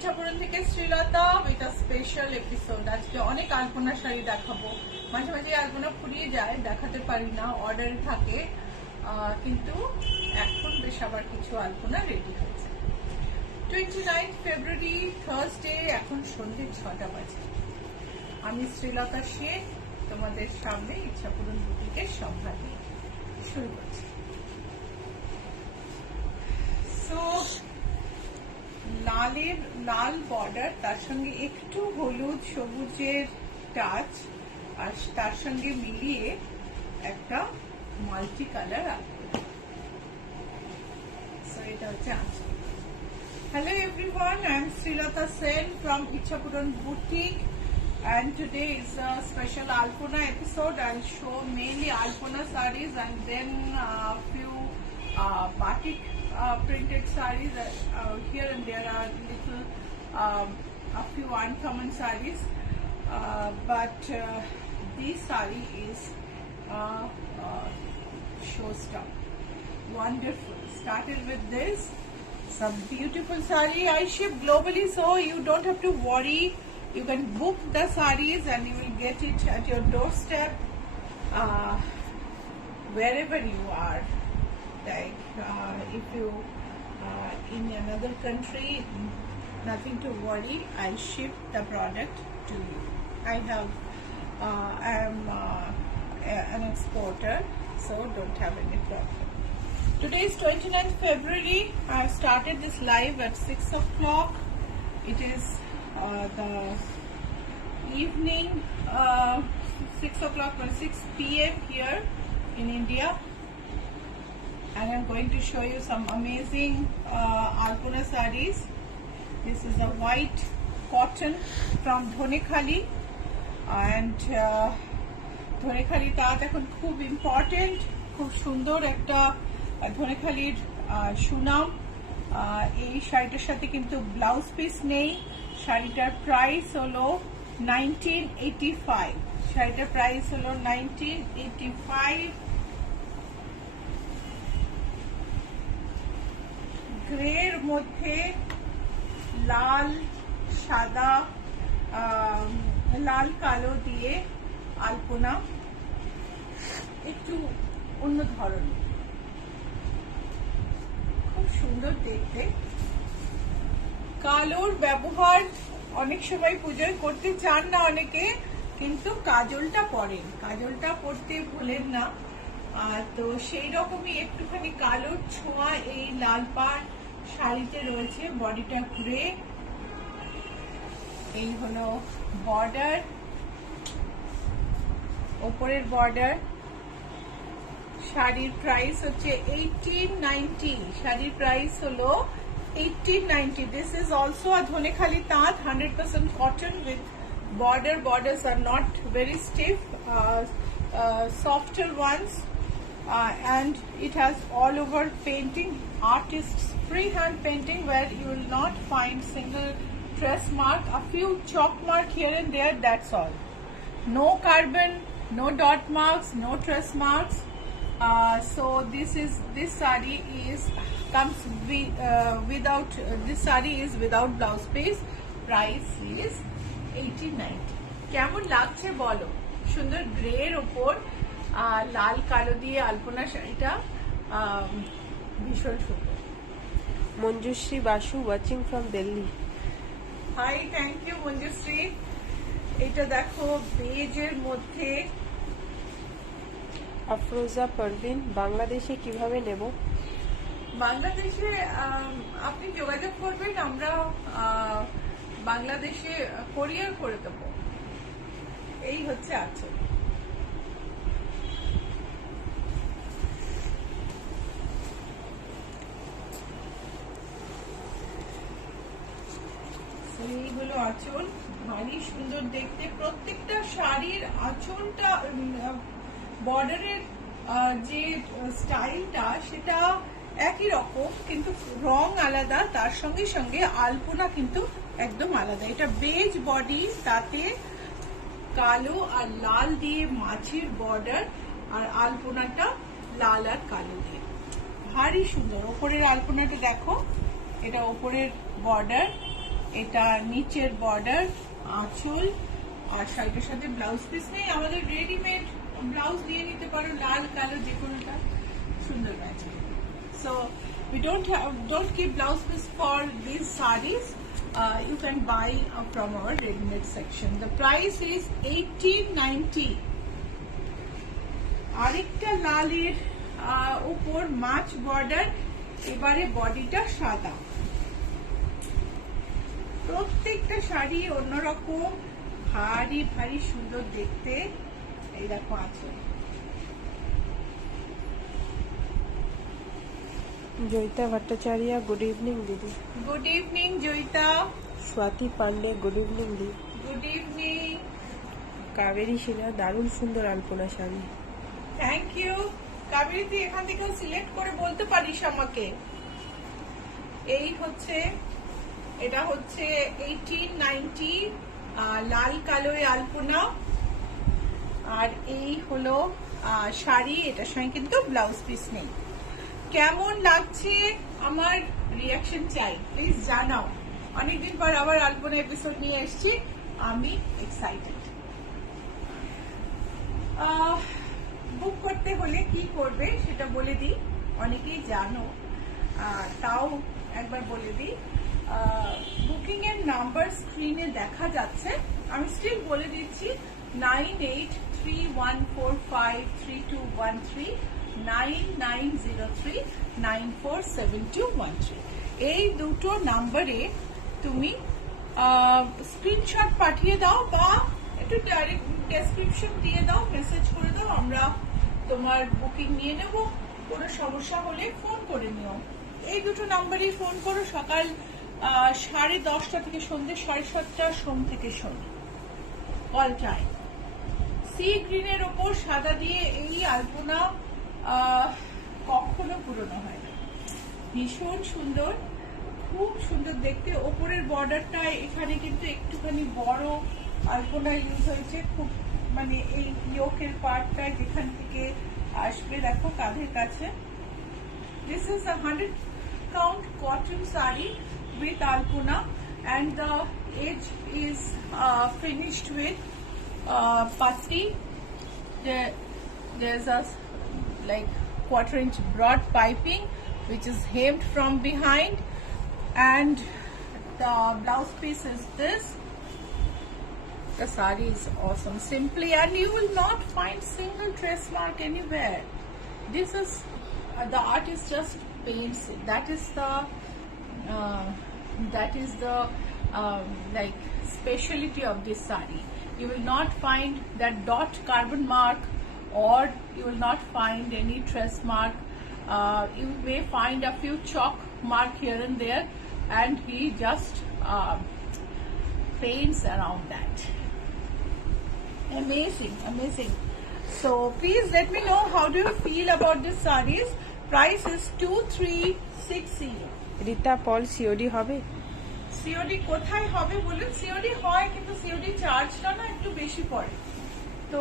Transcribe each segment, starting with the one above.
ইচ্ছাপুরন থেকে শ্রীলতা with a special episode. আজকে অনেক আলপনা শাড়ি দেখাবো। মাঝে মাঝে আলপনা ফুরিয়ে যায়, দেখাতে পারি না, অর্ডার থাকে, কিন্তু এখন বেশ আবার কিছু আলপনা রেডি হয়েছে। 29 ফেব্রুয়ারি থার্সডে, এখন সন্ধ্যে 6টা বাজে। আমি শ্রীলতা শেখ তোমাদের সামনে ইচ্ছাপুরন বুটিকের সম্ভার নিয়ে শুরু করছি। লাল বর্ডার, তার সঙ্গে একটু হলুদ সবুজের টাচ, আর তার সঙ্গে মিলিয়ে একটা মাল্টি কালার আলপনা। এটা হচ্ছে আঁচল। Hello everyone, I am Srilata Sen from Ichhapuran Boutique, and today is a special Alpona episode. I'll show mainly Alpona sarees and then a few batik printed sarees. Here and there are little a few uncommon sarees, but this saree is showstopper. Wonderful. Started with this. Some beautiful saree. I ship globally, so you don't have to worry. You can book the sarees and you will get it at your doorstep, wherever you are. Like if you in another country, nothing to worry. I ship the product to you. I am an exporter, so don't have any problem. Today is 29th February. I have started this live at 6 o'clock. It is the evening, 6 o'clock or 6 p.m. here in India. And I'm going to show you some amazing Alpona sarees. This is a white cotton from Dhonekhali. And Dhonekhali taat ekhon khub important, khub sundor ekta ধনেখালির সুনাম। এই শাড়িটার সাথে কিন্তু blouse piece নেই। শাড়িটার price হলো 1985। শাড়িটার price হলো 1985। গ্রের মধ্যে লাল সাদা লাল কালো দিয়ে আলপনা, একটু অন্য ধরনের, সুন্দর দেখতে। কালোর ব্যবহার অনেক সময় পুজোয় করতে চান না অনেকে, কিন্তু কাজলটা পরেন, কাজলটা পরতে ভুলেন না। তো সেই রকমই একটুখানি কালোর ছোঁয়া এই লাল পাড় শাড়িতে রয়েছে। বডিটা ঘুরে, এই হলো বর্ডার, ওপরের বর্ডার। শাড়ির প্রাইস হচ্ছে 1890। শাড়ির প্রাইস হলো 1890। This is also a Dhonekhali taat, 100% cotton with border. Borders are not very stiff, softer ones, and it has all over painting, artists freehand painting, where you will not find single trace mark, a few chalk mark here and there, that's all. No carbon, no dot marks, no trace marks. So this saree comes without, this saree is without blouse piece. Price is 1890. কেমন লাগছে বলো? সুন্দর গ্রের ওপর লাল কালো দিয়ে আলপনা শাড়িটা ভীষণ সুন্দর। Manjushree Basu watching from Delhi. Hi, thank you Manjushree. এটা দেখো বেজের মধ্যে। আফরোজা পারভিন, বাংলাদেশে কিভাবে নেব? বাংলাদেশে আপনি যোগাযোগ করবেন, আমরা বাংলাদেশে কোরিয়ার করে দেবো। এই হচ্ছে আঁচল। এইগুলো আঁচল, ভারী সুন্দর দেখতে। প্রত্যেকটা শাড়ির আঁচলটা, বর্ডারের যে স্টাইলটা সেটা একই রকম, কিন্তু রং আলাদা, তার সঙ্গে সঙ্গে আলপনা কিন্তু একদম আলাদা। এটা বেজ বডি, তাতে কালো আর লাল দিয়ে মাঝের বর্ডার, আর আলপনাটা লাল আর কালো দিয়ে, ভারী সুন্দর। ওপরের আলপনাটা দেখো, এটা ওপরের বর্ডার, এটা নিচের বর্ডার, আঁচল, আর শাড়িটার সাথে ব্লাউজ পিস নেই, আমাদের রেডিমেড ব্লাউজ দিয়ে নিতে পারো, লাল কালো যে কোনোটা, সুন্দর matching. So we don't keep blouse piece for these sarees. You can buy from our ready-made section. The price is 1890. আরেকটা লালের উপর মাছ বর্ডার, এবারে বডিটা সাদা। প্রত্যেকটা শাড়ি অন্যরকম, ভারী ভারী সুন্দর দেখতে। এই দেখো আঁচল। জয়িতা ভট্টাচার্য, গুড ইভিনিং দিদি। Good evening Joyita. Swati Pandey, good evening দিদি। Good evening. কাবেরী সিনহা, দারুণ সুন্দর আলপনা শাড়ি। থ্যাংক ইউ কাবেরী, তুই এখান থেকে সিলেক্ট করে বলতে পারিস আমাকে। এই হচ্ছে, এটা হচ্ছে 1890, লাল কালো আলপনা, আর এই হলো শাড়ি। এটার সঙ্গে কিন্তু ব্লাউজ পিস নেই। কেমন লাগছে আমার রিয়াকশন চাই, প্লিজ জানাও। অনেকদিন পর আবার আলপনা এপিসোড নিয়ে এসেছি, আমি এক্সাইটেড। বুক করতে হলে কি করবে সেটা বলে দিই, অনেকেই জানো, তাও একবার বলে দিই। বুকিং এর নাম্বার স্ক্রিনে দেখা যাচ্ছে, আমি স্টিল বলে দিচ্ছি, 9831453213, 9903947213। এই দুটো নাম্বারে তুমি স্ক্রিনশট পাঠিয়ে দাও বা একটু ডাইরেক্ট ডেসক্রিপশন দিয়ে দাও, মেসেজ করে দাও, আমরা তোমার বুকিং নিয়ে নেব। কোনো সমস্যা হলে ফোন করে নিও। এই দুটো নাম্বারেই ফোন করো, সকাল 10:30 থেকে সন্ধ্যে 7:30, সোম থেকে শনি, অল টাইম। সি গ্রিনের ওপর সাদা দিয়ে এই আলপনা কখনো পুরনো হয় না, ভীষণ সুন্দর, খুব সুন্দর দেখতে। ওপরের বর্ডারটা এখানে কিন্তু একটুখানি বড় আলপনা ইউজ হয়েছে, খুব মানে এই ইয়োকের পার্টটা যেখান থেকে আসবে দেখো কাঁধের কাছে। This is a 100 count cotton saree with alpuna, and the edge is finished with patti. There's a like 1/4 inch broad piping which is hemmed from behind, and the blouse piece is this. The saree is awesome, simply, and you will not find single trace mark anywhere. This is the artist just paints it. That is the like speciality of this saree. You will not find that dot carbon mark, or you will not find any trace mark. You may find a few chalk mark here and there, and he just paints around that. Amazing, amazing. So please let me know, how do you feel about this sarees? Price is 2360. Rita Paul, COD হবে? COD কোথায় হবে বলুন? COD হয়, কিন্তু COD চার্জটা না একটু বেশি পড়ে। তো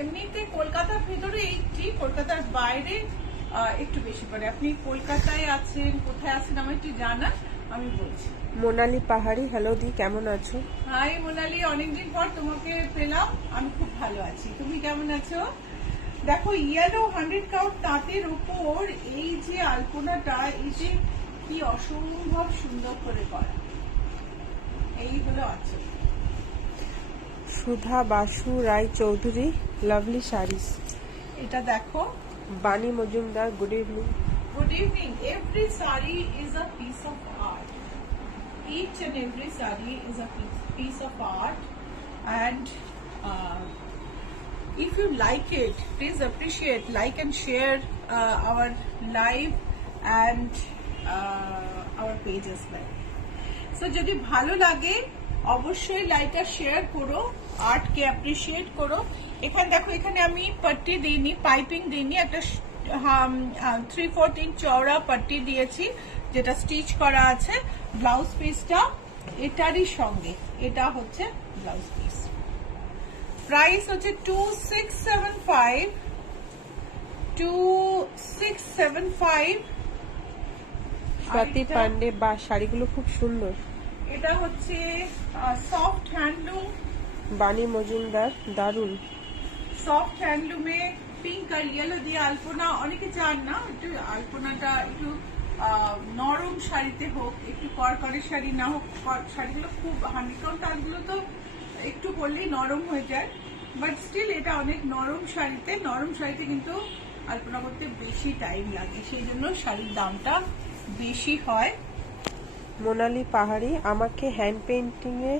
এমনিতে কলকাতার ভেতরে 80, কলকাতার বাইরে একটু বেশি পড়ে। আপনি কলকাতায় আছেন, কোথায় আছেন আমার একটু জানান, আমি বলছি। মোনালি পাহাড়ি, হ্যালো দি, কেমন আছো? হাই মোনালি, অনেকদিন পর তোমাকে পেলাম, আমি খুব ভালো আছি, তুমি কেমন আছো? দেখো ইয়েলো 100 কাউন্ট তাঁতের উপর এই যে আলপনাটা, এই যে কি অসম্ভব সুন্দর করে করা, এই হলো আছে। সুধা বাসু রায় চৌধুরী, লাভলি শাড়িস। এটা দেখো বাণী Majumdar, good evening. Good evening. Every saree is a piece of art. Each and every saree is a piece of art, and if you like it, please appreciate, like and share our live and our page as well. So যদি ভালো লাগে অবশ্যই লাইকটা share করো, আর্টকে appreciate করো। এখানে দেখো, এখানে আমি পাট্টি দিইনি, পাইপিং দিইনি, একটা 3/4 ইঞ্চ চওড়া পাট্টি দিয়েছি যেটা স্টিচ করা আছে। ব্লাউজ পিসটা এটারই সঙ্গে, এটা হচ্ছে ব্লাউজ পিস। প্রাইস হচ্ছে 2675। স্বাতি পান্ডে, বা শাড়িগুলো খুব সুন্দর। এটা হচ্ছে সফট হ্যান্ডলুম, বাণী মজুমদার, দারুণ। সফট হ্যান্ডলুমে পিঙ্ক আর ইয়েলো দিয়ে আলপনা। অনেকে চান না একটু আলপনাটা একটু নরম শাড়িতে হোক, একটু কড়কড়ে শাড়ি না হোক। শাড়িগুলো খুব হান্ডিকম তালগুলো তো একটু পরলেই নরম হয়ে যায়, বাট স্টিল এটা অনেক নরম শাড়িতে কিন্তু আলপনা করতে বেশি টাইম লাগে, সেই জন্য শাড়ির দামটা বেশি হয়। মোনালি পাহাড়ি, আমাকে হ্যান্ড পেইন্টিং এ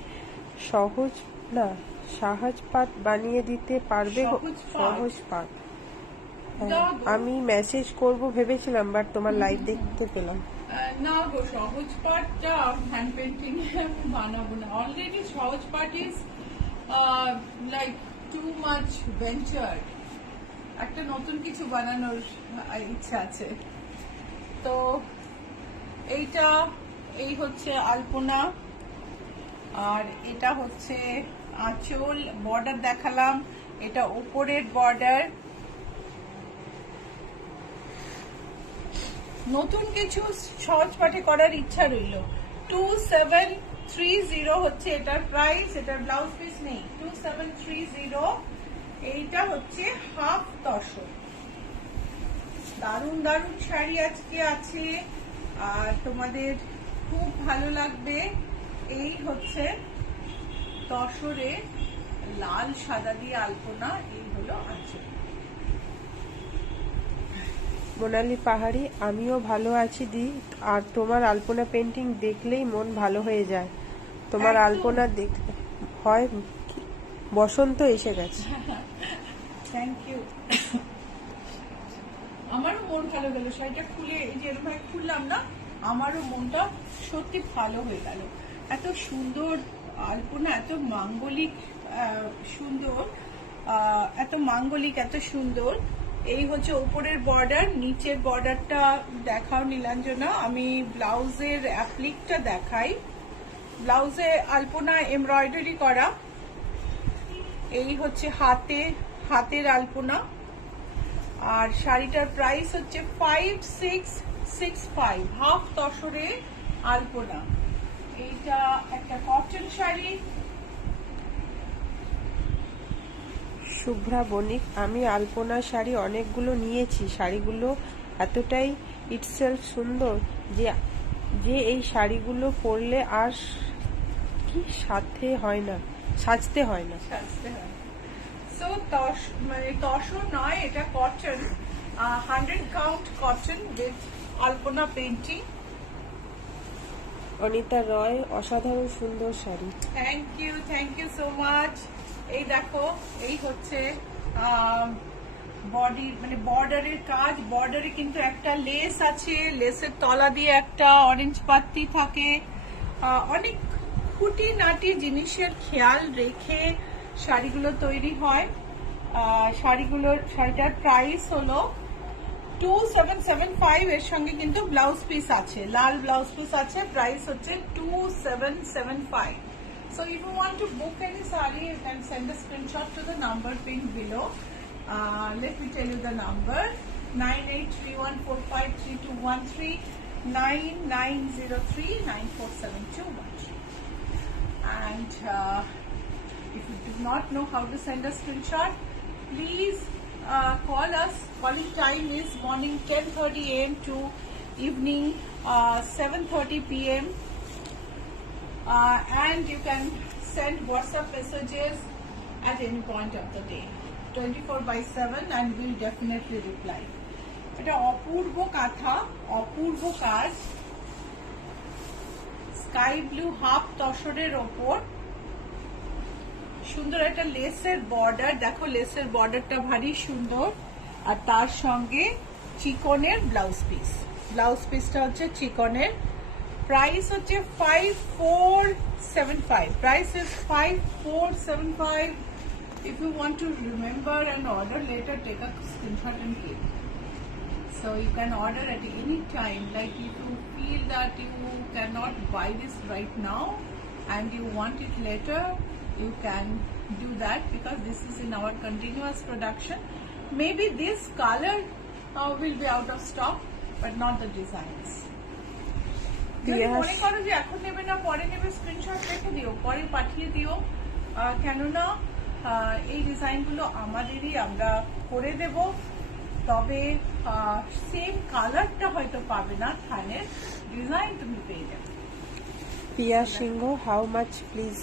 সাহাজ পাঠ বানিয়ে দিতে পারবে? সহজ পাঠ, হ্যাঁ, আমি মেসেজ করব ভেবেছিলাম, বাট তোমার লাইভ দেখতে পেলাম। না গো, সহজ পাঠটা হ্যান্ড পেন্টিং বানাবো না। অলরেডি সহজ পাঠ is like too much venture. একটা নতুন কিছু বানানোর ইচ্ছা আছে। তো এই হচ্ছে আলপনা, আর এটা হচ্ছে আঁচল। বর্ডার দেখালাম, এটা উপরের বর্ডার। নতুন কিছু সহজ পাঠে করার ইচ্ছা রইল। 2730 হচ্ছে এটার প্রাইস। এটার ব্লাউজ পিস নেই। 2730। এইটা হচ্ছে হাফ তসর। দারুণ দারুণ শাড়ি আজকে আছে, আর তোমাদের খুব ভালো লাগবে। এই হচ্ছে তসরে লাল সাদা দিয়ে আলপনা। এই হলো আঁচল। মোনালি পাহাড়ি, আমিও ভালো আছি দি, আর তোমার আলপনা পেন্টিং দেখলেই মন ভালো হয়ে যায়। তোমার আলপনা দেখতে হয় বসন্ত এসে গেছে। Thank you. আমারও মন ভালো গেল, শাড়িটা খুলে এই যে এরকম খুললাম না, আমারও মনটা সত্যি ভালো হয়ে গেল। এত সুন্দর আলপনা, এত মাঙ্গলিক সুন্দর, এত সুন্দর। এই হচ্ছে উপরের বর্ডার। নিচের বর্ডারটা দেখাও নীলাঞ্জনা। আমি ব্লাউজের অ্যাপ্লিকটা দেখাই। ব্লাউজে আলপনা এমব্রয়ডারি করা। এই হচ্ছে হাতের আলপনা, আর শাড়িটার প্রাইস হচ্ছে 5665, হাফ তসরে আলপনা। এইটা একটা কটন শাড়ি। শুভ্রা বণিক, আমি আলপনা শাড়ি অনেকগুলো নিয়েছি, শাড়িগুলো এতটাই ইটসেলফ সুন্দর যে এই শাড়িগুলো পরলে আর কি সাজতে হয় না। সো তসর নয়, এটা cotton, 100 count cotton with alpana painting. Anita Roy, অসাধারণ সুন্দর sari. Thank you so much. এই দেখো, এই হচ্ছে বডি মানে বর্ডারের কাজ। বর্ডারে কিন্তু একটা লেস আছে, লেসের তলা দিয়ে একটা অরেঞ্জ পাত্তি থাকে। অনেক খুঁটিনাটি জিনিসের খেয়াল রেখে শাড়িগুলো তৈরি হয়। শাড়িটার প্রাইস হলো 2775। এর সঙ্গে কিন্তু ব্লাউজ পিস আছে, লাল ব্লাউজ পিস আছে। প্রাইস হচ্ছে 2775। So if you want to book any saree, you can send a screenshot to the number pinned below. Let me tell you the number: 9831453213, 9903947213. And if you do not know how to send a screenshot, please call us. Calling time is morning 10:30 a.m. to evening 7:30 p.m. And you can send WhatsApp messages at any point of the day, 24/7, and we'll definitely reply. এটা অপূর্ব কাঁথা, অপূর্ব কাজ, sky blue half তসরের ওপর সুন্দর একটা লেসের border. দেখো লেসের বর্ডারটা ভারী সুন্দর, আর তার সঙ্গে চিকনের ব্লাউজ পিস। ব্লাউজ পিসটা হচ্ছে চিকনের। প্রাইস হচ্ছে 5475। Price is 5475. If you want to remember and order later, take a screenshot and keep. So you can order at any time. Like if you feel that you cannot buy this right now and you want it later, you can do that, because this is in our continuous production. Maybe this color will be out of stock, but not the designs. যদি পিয়া মনে করো যে এখন নেবে না পরে নেবে, screenshot রেখে দিও, পরে পাঠিয়ে দিও। কেননা এই ডিজাইনগুলো আমাদেরই, আমরা করে দেব। তবে সেম কালারটা হয়তো পাবে না, থানের ডিজাইন তুমি পেয়ে যাবে। Piya Singh, how much please?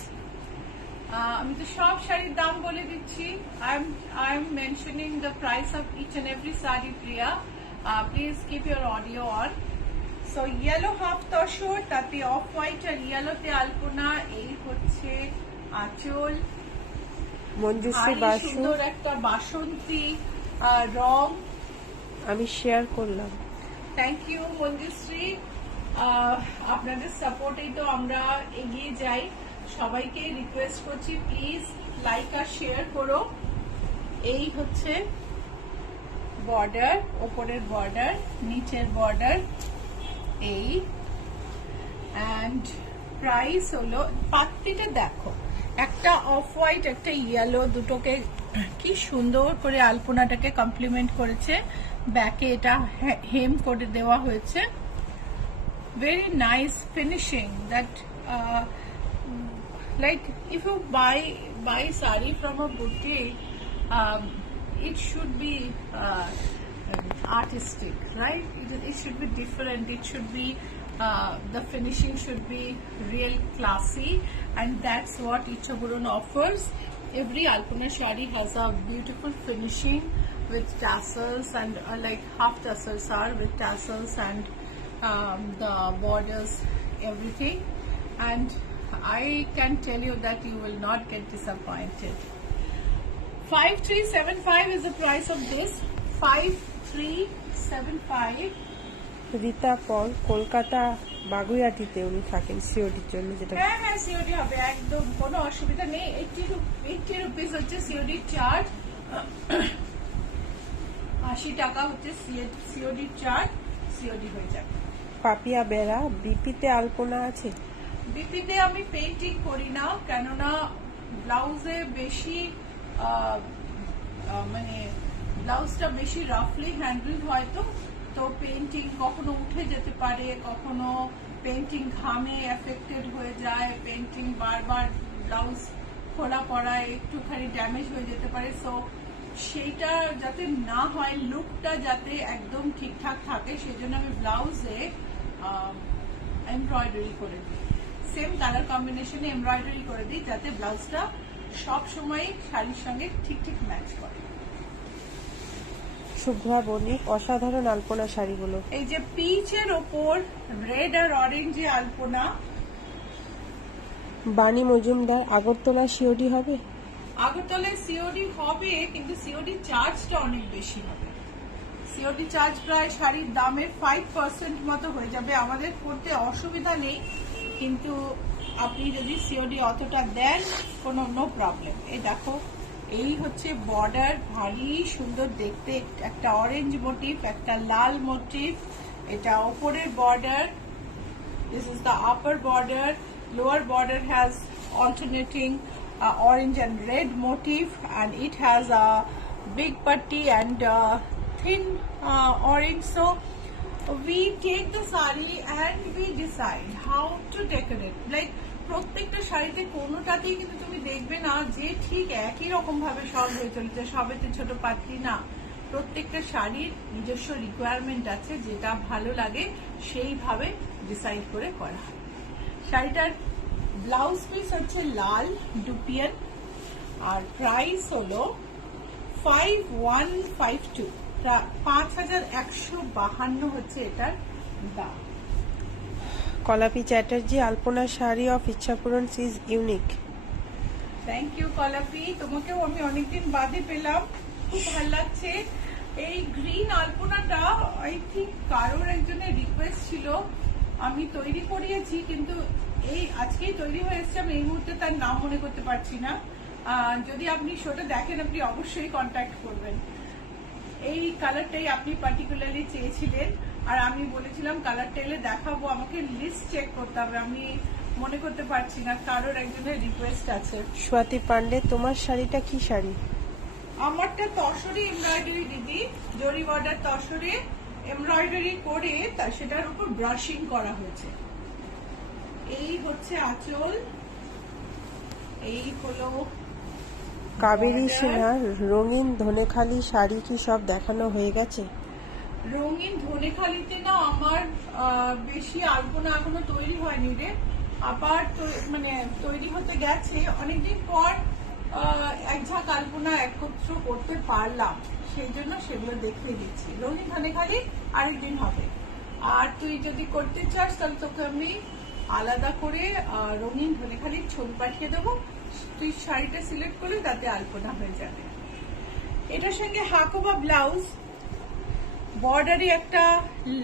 আমি তো সব শাড়ির দাম বলে দিচ্ছি। I am mentioning the price of each and every sari, Priya. Please keep your audio on. So yellow half tussar, তাতে অফ হোয়াইট আর ইয়েলোতে আলপনা, এই হচ্ছে আঁচল। মঞ্জুশ্রী ভারী বাসু, সুন্দর একটা বাসন্তী রং। আমি শেয়ার করলাম। Thank you Manjushree. আপনাদের সাপোর্টেই তো আমরা এগিয়ে যাই। সবাইকে রিকোয়েস্ট করছি, প্লিজ লাইক আর শেয়ার করো। এই হচ্ছে বর্ডার, ওপরের বর্ডার, নিচের বর্ডার, এই। অ্যান্ড প্রাইস হলো, পাত্রিটা দেখো, একটা অফ হোয়াইট একটা ইয়েলো, দুটোকে কি সুন্দর করে আলপনাটাকে কমপ্লিমেন্ট করেছে। ব্যাকে এটা হেম করে দেওয়া হয়েছে। Very nice finishing. That like if you buy sari from a boutique, it should be artistic, right? It should be different. It should be the finishing should be real classy, and that's what Ichaburun offers. Every Alpana shari has a beautiful finishing with tassels, and like half tassels are with tassels, and the borders, everything. And I can tell you that you will not get disappointed. 5375 is the price of this. 5375. Rita পল, কলকাতা বাগুইয়াটিতে উনি থাকেন, সিওডির জন্য যেটা। হ্যাঁ হ্যাঁ, COD হবে, একদম কোনো অসুবিধা নেই। 80 রুপিস হচ্ছে সিওডি চার্জ, 80 টাকা হচ্ছে সিওডি চার্জ, সিওডি হয়ে যাবে। পাপিয়া বেরা, বিপিতে আলপনা আছে? বিপিতে আমি পেইন্টিং করি না, কেননা ব্লাউজে বেশি মানে ব্লাউজটা বেশি রাফলি হ্যান্ডেল হয়, তো পেইন্টিং কখনো উঠে যেতে পারে, কখনো পেইন্টিং ঘামে এফেক্টেড হয়ে যায়, পেইন্টিং বারবার ব্লাউজ খোলা পড়ায় একটুখানি ড্যামেজ হয়ে যেতে পারে। সো সেইটা যাতে না হয়, লুকটা যাতে একদম ঠিকঠাক থাকে, সেই জন্য আমি ব্লাউজে এমব্রয়ডারি করে দিই, সেম কালার কম্বিনেশনে এমব্রয়ডারি করে দিই, যাতে ব্লাউজটা সব সময় শাড়ির সঙ্গে ঠিক ঠিক ম্যাচ করে। শুভ্রা বণিক, অসাধারণ আলপনা শাড়িগুলো। এই যে পিচের ওপর রেড আর অরেঞ্জে আলপনা। বাণী মজুমদার, আগরতলা সিওডি হবে? আগরতলায় সিওডি হবে, কিন্তু সিওডি চার্জটা অনেক বেশি হবে। সিওডি চার্জ প্রায় শাড়ির দামের 5% মতো হয়ে যাবে। আমাদের করতে অসুবিধা নেই, কিন্তু আপনি যদি সিওডি অতটা দেন, কোনো নো প্রবলেম। এই দেখো, এই হচ্ছে বর্ডার, ভারী সুন্দর দেখতে, একটা অরেঞ্জ মোটিভ, একটা লাল মোটিভ। এটা ওপরের border, this is the upper border, lower border has alternating orange and red motif, and it has a big patti and thin orange. So we take the sari and we decide how to decorate. Like প্রত্যেকটা শাড়িতে কোনোটাতেই কিন্তু তুমি দেখবে না যে ঠিক একই রকম ভাবে সব হয়ে চলেছে, সবেতে ছোট পাতলি না। প্রত্যেকটা শাড়ির নিজস্ব রিকোয়ারমেন্ট আছে, যেটা ভালো লাগে সেইভাবে ডিসাইড করে করা হয়। শাড়িটার ব্লাউজ পিস হচ্ছে লাল ডুপিয়ান, আর প্রাইস হলো 5152, 5152 হচ্ছে এটার দাম। Kalapi Chatterjee, alpana sari of Ichchhapuran is unique. Thank you Kalapi, তোমাকেও আমি অনেকদিন বাদে পেলাম, খুব ভালো লাগছে। এই গ্রিন আলপনাটা আই থিঙ্ক কারোর একজনের রিকোয়েস্ট ছিল, আমি তৈরি করিয়েছি, কিন্তু এই আজকেই তৈরি হয়ে এসছে, আমি এই মুহূর্তে তার নাম মনে করতে পারছি না। যদি আপনি শোটা দেখেন, আপনি অবশ্যই কন্ট্যাক্ট করবেন। এই কালারটাই আপনি পার্টিকুলারলি চেয়েছিলেন, আর আমি বলেছিলাম কালারটা এলে দেখাবো, আমাকে লিস্ট চেক করতে হবে, আমি মনে করতে পারছি না, কারোর একজনের রিকোয়েস্ট আছে। স্বাতি পান্ডে, তোমার শাড়িটা কি শাড়ি? আমারটা তসরে এমব্রয়ডারি দিদি, জরি বর্ডার তসরে এমব্রয়ডারি করে সেটার উপর ব্রাশিং করা হয়েছে। এই হচ্ছে আঁচল, এই হলো কাবেরী border। সিনহার রঙিন ধনেখালি শাড়ি কি সব দেখানো হয়ে গেছে? রঙিন ধনেখালিতে না আমার বেশি আলপনা এখনো তৈরি হয়নি রে। আবার মানে তৈরি হতে গেছে অনেকদিন পর। এক ঝাঁক আলপনা একত্র করতে পারলাম, সেই জন্য সেগুলো দেখিয়ে দিচ্ছি। রঙিন ধনেখালি আরেকদিন হবে। আর তুই যদি করতে চাস তাহলে তোকে আমি আলাদা করে রঙিন ধনেখালির ছবি পাঠিয়ে দেবো। তুই শাড়িটা সিলেক্ট করলে তাতে আলপনা হয়ে যাবে। এটার সঙ্গে হাকোবা ব্লাউজ, বর্ডারি একটা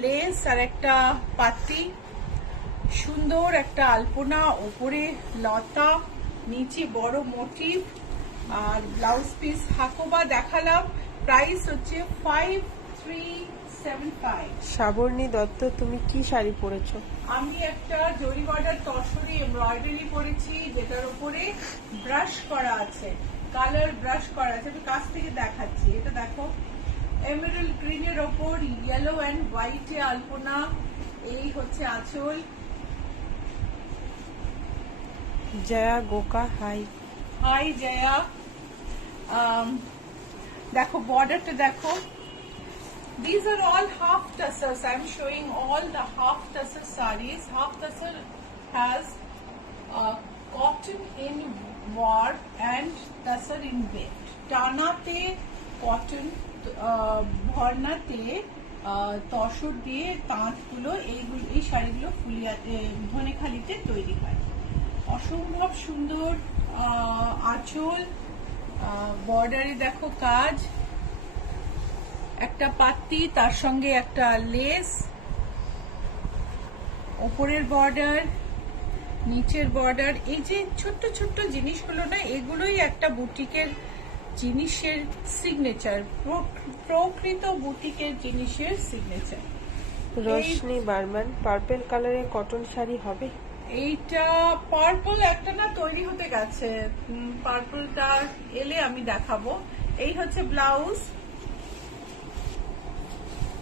লেস আর একটা পাতি, সুন্দর একটা আলপনা, ওপরে লতা, নিচে বড় মোটিভ, আর ব্লাউজ পিস হাকোবা দেখালাম। প্রাইস হচ্ছে 5375। শ্রাবণী দত্ত, তুমি কি শাড়ি পরেছো? আমি একটা জরি বর্ডার তসরি এমব্রয়ডারি করেছি, যেটার উপরে ব্রাশ করা আছে, কালার ব্রাশ করা আছে। আমি কাছ থেকে দেখাচ্ছি, এটা দেখো, এমেরাল্ড গ্রিনের ওপর ইয়েলো অ্যান্ড হোয়াইটে আলপনা। এই হচ্ছে আঁচল। জয়া গোকা, হাই। হাই জয়া। দেখো বর্ডারটা দেখো। These are all half tussars. I'm showing all the half tussar sarees. Half tussar has cotton in warp and tussar in weft. টানাতে কটন, ভরনাতে তসর দিয়ে তাঁতগুলো, এই শাড়িগুলো ফুলিয়া ধনেখালিতে তৈরি হয়। অসম্ভব সুন্দর আঁচল, বর্ডারে দেখো কাজ, একটা পাত্তি, তার সঙ্গে একটা লেস, ওপরের বর্ডার, নিচের বর্ডার। এই যে ছোট্ট ছোট্ট জিনিসগুলো না, এগুলোই একটা বুটিকের জিনিসের সিগনেচার, প্রকৃত বুটিকের জিনিসের সিগনেচার। রশ্মি বার্মান, পার্পল কালারের কটন শাড়ি হবে? এইটা পার্পল একটা না তৈরি হতে গেছে, পার্পলটা এলে আমি দেখাবো। এই হচ্ছে ব্লাউজ,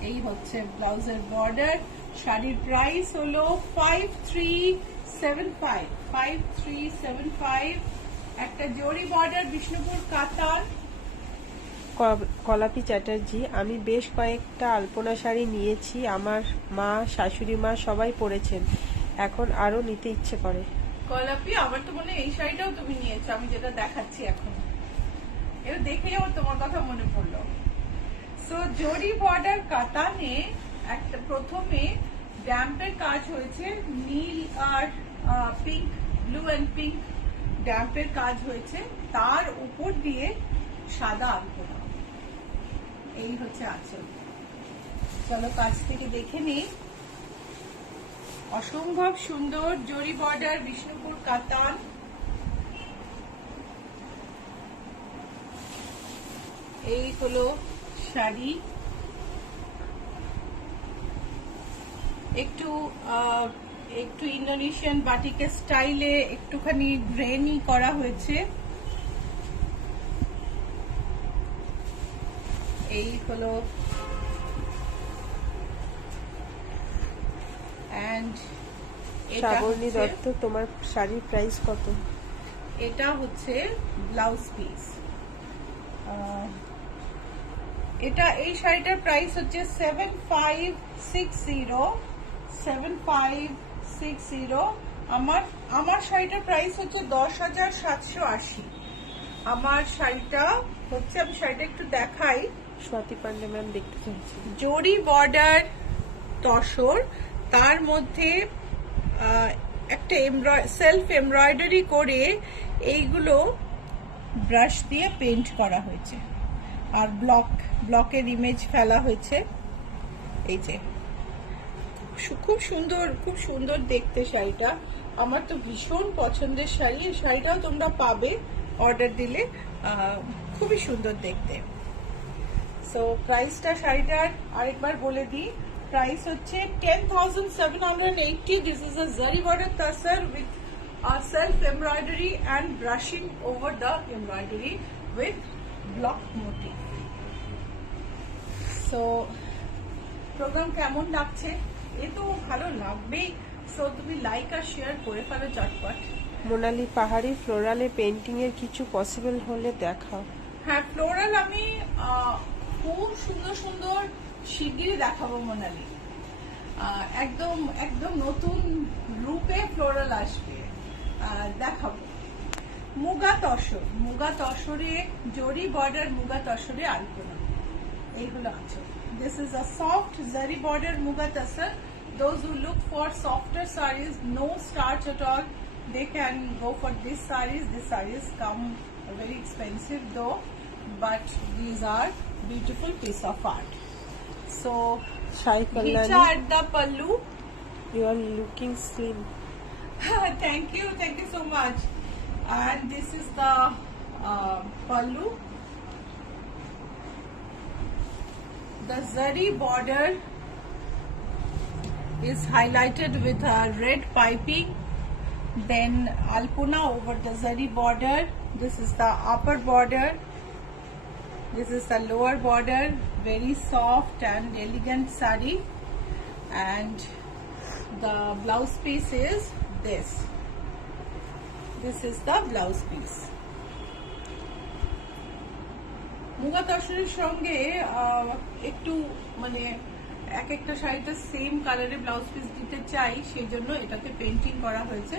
এই হচ্ছে ব্লাউজের বর্ডার। শাড়ির প্রাইস হলো 5375। 5375। একটা জরি বর্ডার, বিষ্ণুপুর কাতার। কলাপি চ্যাটার্জি, আমি বেশ কয়েকটা আলপনা শাড়ি নিয়েছি, আমার মা, শাশুড়ি মা সবাই পরেছেন, এখন আরো নিতে ইচ্ছে করে। কলাপি, আমার তো মনে হয় এই শাড়িটাও তুমি নিয়েছো, আমি যেটা দেখাচ্ছি এখন। এটা দেখেই আমার তোমার কথা মনে পড়লো। সো জরি বর্ডার কাতানে একটা প্রথমে ড্যাম্পের কাজ হয়েছে, নীল আর পিঙ্ক, ব্লু এন্ড পিঙ্ক ড্যাম্পের কাজ হয়েছে, তার উপর দিয়ে সাদা আলপনা। এই হচ্ছে আঁচল। চলো কাছ থেকে দেখে নিই। অসম্ভব সুন্দর জরি বর্ডার, বিষ্ণুপুর কাতান। এই হলো শাড়ি। একটু ইন্দোনেশিয়ান বাটিকের স্টাইলে একটুখানি গ্রেনি করা হয়েছে। এই হলো শ্রাবণী দত্ত, তোমার শাড়ির প্রাইস কত? এটা হচ্ছে ব্লাউজ পিস। এই শাড়িটার প্রাইস হচ্ছে 7560। 7560। আমার শাড়িটার প্রাইস হচ্ছে 10,780। আমার শাড়িটা হচ্ছে, আমি শাড়িটা একটু দেখাই। স্বাতি পান্ডে ম্যাম দেখতে চাইছি। জরি বর্ডার তসর, তার মধ্যে একটা সেলফ এমব্রয়ডারি করে এইগুলো ব্রাশ দিয়ে পেইন্ট করা হয়েছে, আর ব্লকের ইমেজ ফেলা হয়েছে। এই যে খুব সুন্দর দেখতে শাড়িটা। আমার তো ভীষণ পছন্দের শাড়ি। এই শাড়িটাও তোমরা পাবে অর্ডার দিলে, খুবই সুন্দর দেখতে। সো প্রাইসটা শাড়িটার আরেকবার বলে দিই। প্রাইস হচ্ছে 10,780। দিস ইজ আ জারি border তাসার with self embroidery and brushing over the embroidery with block motif. So program কেমন লাগছে? এ তো ভালো লাগবেই। সো তুমি লাইক আর শেয়ার করে ফেলো চটপট। মোনালি পাহাড়ি ফ্লোরালে পেন্টিং এর কিছু পসিবল হলে দেখাও। হ্যাঁ, ফ্লোরাল আমি খুব সুন্দর সুন্দর শিগগিরই দেখাবো মোনালি। একদম একদম নতুন রূপে ফ্লোরাল আসবে, দেখাবো। মুগা তসরে জরি বর্ডার, মুগা তসরে আলপনা, এই হলো আঁচল। দিস ইজ আ সফট জারি border muga tussar. Those who look for softer sarees, no starch at all, they can go for these sarees. These sarees come very expensive though, but these are beautiful piece of art. So, Sai Hicha Kallani, at the pallu. you are looking slim. Thank you so much. And this is the pallu. The zari border is highlighted with a red piping, then alpuna over the zari border. This is the upper border, this is the lower border. Very soft and elegant sari, and the blouse piece is this is the blouse piece. Muga তসরের সঙ্গে একটু মানে এক একটা শাড়িতে same কালারের blouse piece দিতে চাই, সেই জন্য এটাতে পেন্টিং করা হয়েছে।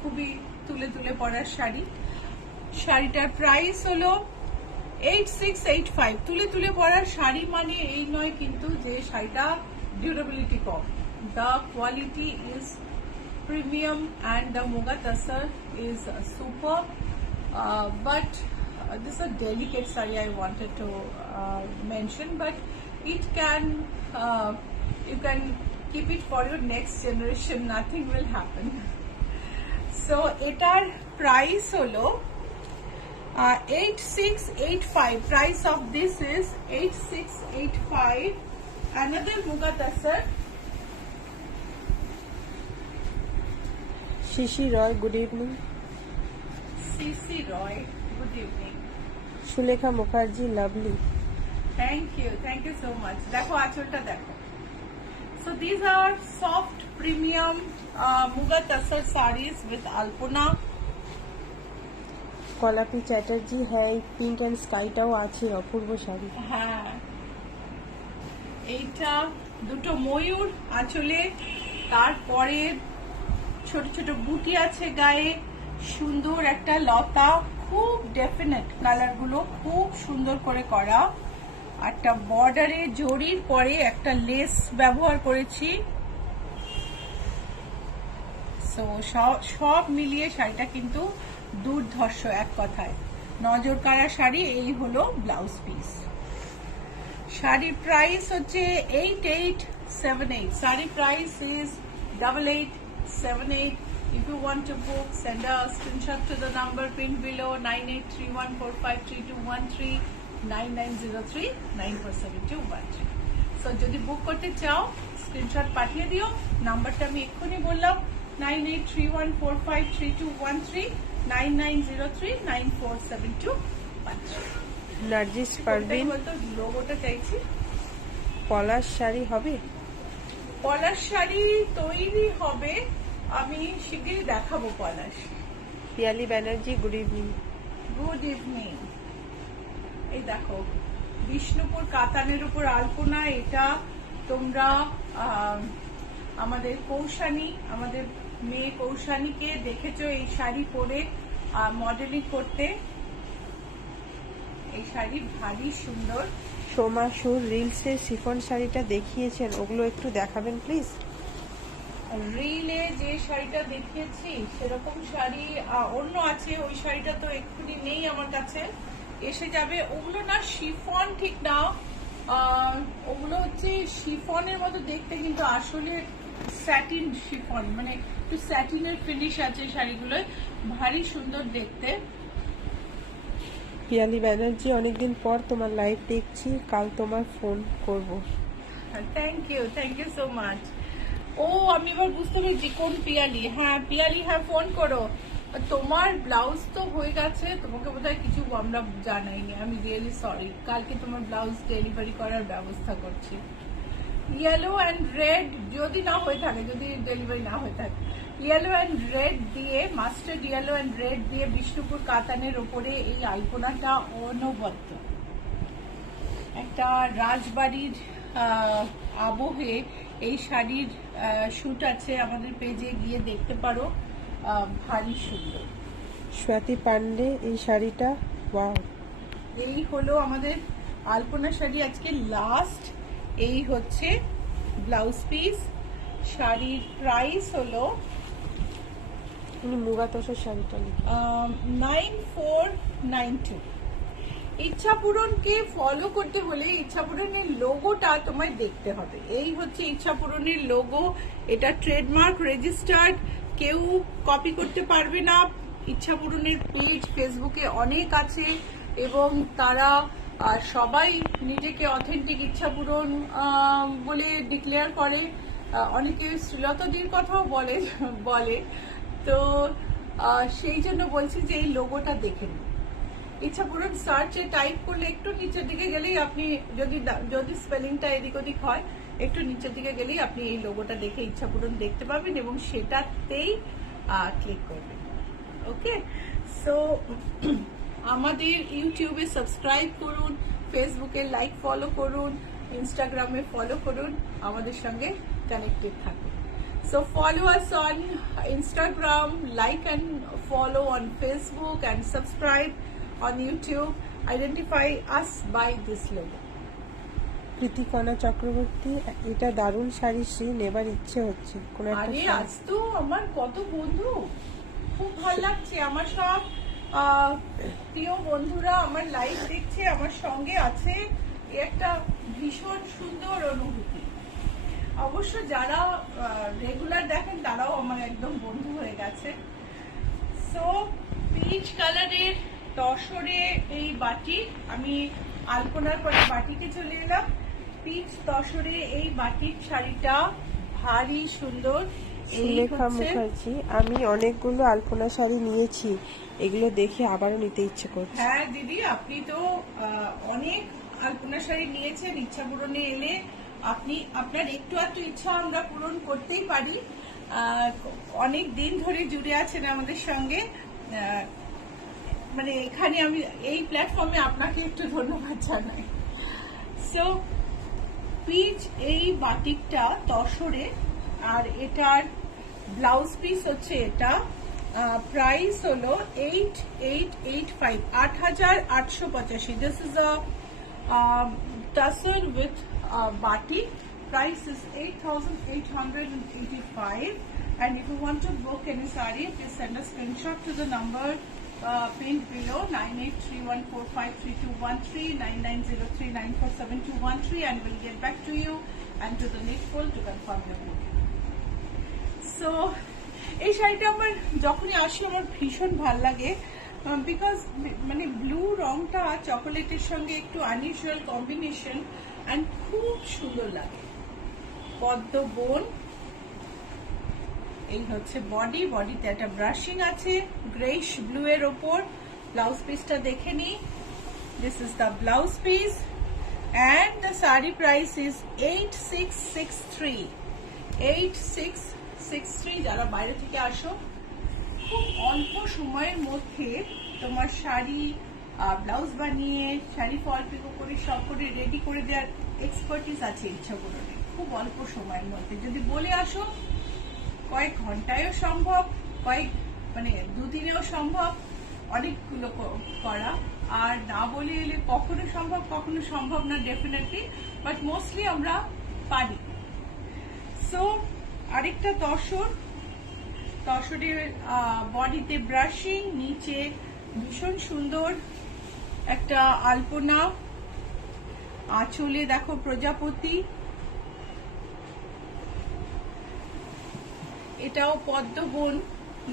খুবই তুলে তুলে পরার শাড়ি। শাড়িটার প্রাইস হলো 8685। তুলে তুলে পরার শাড়ি মানে এই নয় কিন্তু যে শাড়িটা durability com. The quality is premium and the muga tasar is super, but this is a delicate saree I wanted to mention, but it can you can keep it for your next generation, nothing will happen. So etar price holo 8685. Price of this is 8685. Another muga tasar. Shishi Roy, good evening. CC Roy, good evening. Shulekha Mukherjee, lovely. Thank you so much. দেখো আঁচলটা দেখো। So these are soft premium muga tasar sarees with alpuna. Kalapi Chatterjee, হ্যাঁ pink and স্কাইটাও আছে, অপূর্ব শাড়ি। হ্যাঁ, এইটা দুটো ময়ূর আঁচলে, তারপরে ছোট ছোট বুটি আছে গায়ে, সুন্দর একটা লতা, খুব ডেফিনেট কালারগুলো খুব সুন্দর করে করা। একটা বর্ডারে জরির পরে একটা লেস ব্যবহার করেছি। সো সব মিলিয়ে শাড়িটা কিন্তু দুর্ধর্ষ, এক কথায় নজর কাড়া শাড়ি। এই হলো ব্লাউজ পিস। শাড়ির প্রাইস হচ্ছে 8878. শাড়ির price is 8878. If you want to book, send a screenshot to the number pinned below 9831453213 9903947213. So যদি বুক করতে চাও স্ক্রিনশট পাঠিয়ে দিও। নাম্বারটা আমি এক্ষুনি বললাম 9831453213 9903947213। নার্জিস পারভিন, বলতো লোগোটা চাইছি। পলাশ শাড়ি হবে? পলাশ শাড়ি তৈরি হবে, আমি শিগগিরই দেখাবো Palash. Piyali Banerjee, good evening. Good evening. এই দেখো বিষ্ণুপুর কাতানের উপর আলপনা। এটা তোমরা আমাদের কৌশানী, আমাদের মেয়ে কৌশানীকে দেখেছো এই শাড়ি পরে মডেলিং করতে। এই শাড়ি ভারী সুন্দর। সোমা সুর রিলসে শিফন শাড়িটা দেখিয়েছেন, ওগুলো একটু দেখাবেন প্লিজ। রিলে যে শাড়িটা দেখিয়েছি সেরকম শাড়ি অন্য আছে, ওই শাড়িটা তো এক্ষুনি নেই আমার কাছে, এসে যাবে। ওগুলো না শিফন ঠিক না, ওগুলো হচ্ছে শিফনের মতো দেখতে কিন্তু আসলে স্যাটিন শিফন, মানে একটু স্যাটিনের ফিনিশ আছে শাড়িগুলোয়, ভারী সুন্দর দেখতে। পিয়ালি ব্যানার্জি, অনেকদিন পর তোমার লাইভ দেখছি, কাল তোমার ফোন করব। Thank you so much. ও আমি এবার বুঝতে পেরেছি কোন পিয়ালি। হ্যাঁ পিয়ালি, হ্যাঁ ফোন করো। তোমার ব্লাউজ তো হয়ে গেছে, তোমাকে বোধহয় কিছু আমরা জানাইনি, আমি রিয়েলি সরি। কালকে তোমার ব্লাউজ ডেলিভারি করার ব্যবস্থা করছি। ইয়েলো অ্যান্ড রেড যদি না হয়ে থাকে, যদি ডেলিভারি না হয়ে থাকে, ইয়েলো অ্যান্ড রেড দিয়ে, মাস্টার্ড ইয়েলো অ্যান্ড রেড দিয়ে বিষ্ণুপুর কাতানের ওপরে এই আলপনাটা অনবদ্য। একটা রাজবাড়ির আবহে এই শাড়ির শুট আছে, আমাদের পেজে গিয়ে দেখতে পারো, ভারী সুন্দর। স্বাতি পান্ডে এই শাড়িটা, ওয়াও। এই হলো আমাদের আলপনা শাড়ি আজকে লাস্ট। এই হচ্ছে ব্লাউজ পিস। শাড়ির প্রাইস হলো মুগা তোষার শাড়িটা 9492। ইচ্ছা পূরণকে ফলো করতে হলে ইচ্ছা পূরণের লোগোটা তোমায় দেখতে হবে। এই হচ্ছে ইচ্ছা পূরণের লোগো, এটা ট্রেডমার্ক রেজিস্টার্ড, কেউ কপি করতে পারবে না। ইচ্ছা পূরণের পেজ ফেসবুকে অনেক আছে এবং তারা সবাই নিজেকে অথেন্টিক ইচ্ছা পূরণ বলে ডিক্লেয়ার করে। অনেকে শ্রীলতাদির কথাও বলে তো সেই জন্য বলছি যে এই লোগোটা দেখে নিন। ইচ্ছা পূরণ সার্চে টাইপ করলে একটু নিচের দিকে গেলেই আপনি, যদি স্পেলিংটা এদিক ওদিক হয়, একটু নিচের দিকে গেলেই আপনি এই লোগোটা দেখে ইচ্ছা পূরণ দেখতে পাবেন এবং সেটাতেই ক্লিক করবেন। ওকে, সো আমাদের ইউটিউবে সাবস্ক্রাইব করুন, ফেসবুকে লাইক ফলো করুন, ইনস্টাগ্রামে ফলো করুন, আমাদের সঙ্গে কানেক্টেড থাকুন। So follow us on Instagram, like and follow on Facebook and subscribe on YouTube. Identify us by this logo. Pritikana Chakraborty, এটা দারুণ শাড়ি, শ্রী নেবার ইচ্ছে হচ্ছে। কোন একটা আরে আজ তো আমার কত বন্ধু, খুব ভালো লাগছে। আমার সব প্রিয় বন্ধুরা আমার লাইভ দেখছে, আমার সঙ্গে আছে, একটা ভীষণ সুন্দর অনুভূতি। অবশ্য যারা রেগুলার দেখেন তারাও আমার একদম বন্ধু হয়ে গেছে। সো পিচ কালারের তসরে এই বাটি, আমি আলপনার পরে বাটিতে চলে এলাম। পিচ তসরে এই বাটির শাড়িটা ভারী সুন্দর। সুলেখা মুখার্জি, আমি অনেকগুলো আলপনা শাড়ি নিয়েছি, এগুলো দেখে আবারও নিতে ইচ্ছে করছে। হ্যাঁ দিদি, আপনি তো অনেক আলপনা শাড়ি নিয়েছেন। ইচ্ছা পূরণে এলে আপনি আপনার একটু একটু ইচ্ছা আমরা পূরণ করতেই পারি। অনেক দিন ধরে জুড়ে আছেন আমাদের সঙ্গে, মানে এখানে আমি এই প্ল্যাটফর্মে আপনাকে একটু ধন্যবাদ জানাই। সো পিচ এই বাটিকটা তসরে, আর এটার ব্লাউজ পিস হচ্ছে এটা। প্রাইস হলো 8885, 8885। This is a tussar with batik. Price is 8885. And if you want to book any saree, please send a screenshot to the number pinned below, 9831453213, 9903947213, and we'll get back to you and to the needful to confirm your booking. So এই শাড়িটা আমার যখনই আসলো আমার ভীষণ ভাল লাগে, because মানে ব্লু রংটা চকোলেটের সঙ্গে একটু আনইউজুয়াল কম্বিনেশন অ্যান্ড খুব সুন্দর লাগে। পদ্ম বোন, এই হচ্ছে বডি, বডিতে একটা ব্রাশিং আছে গ্রেইশ ব্লু এর ওপর। ব্লাউজ পিসটা দেখে নি, this is the blouse piece and the sari price is 8663। 8663। যারা বাইরে থেকে আসো, খুব অল্প সময়ের মধ্যে তোমার শাড়ি ব্লাউজ বানিয়ে, শাড়ি ফল পিকো করে সব করে রেডি করে দেওয়ার এক্সপার্টিস আছে ইচ্ছা পূরণে। খুব অল্প সময়ের মধ্যে যদি বলে আসো, কয়েক ঘন্টায়ও সম্ভব, মানে দুদিনেও সম্ভব অনেকগুলো করা। আর না বলে এলে কখনো সম্ভব না ডেফিনেটলি, বাট মোস্টলি আমরা পারি। সো আরেকটা তসরের বডিতে ব্রাশিং, নিচে ভীষণ সুন্দর একটা আলপনা, আঁচলে দেখো প্রজাপতি, এটাও পদ্ম বোন,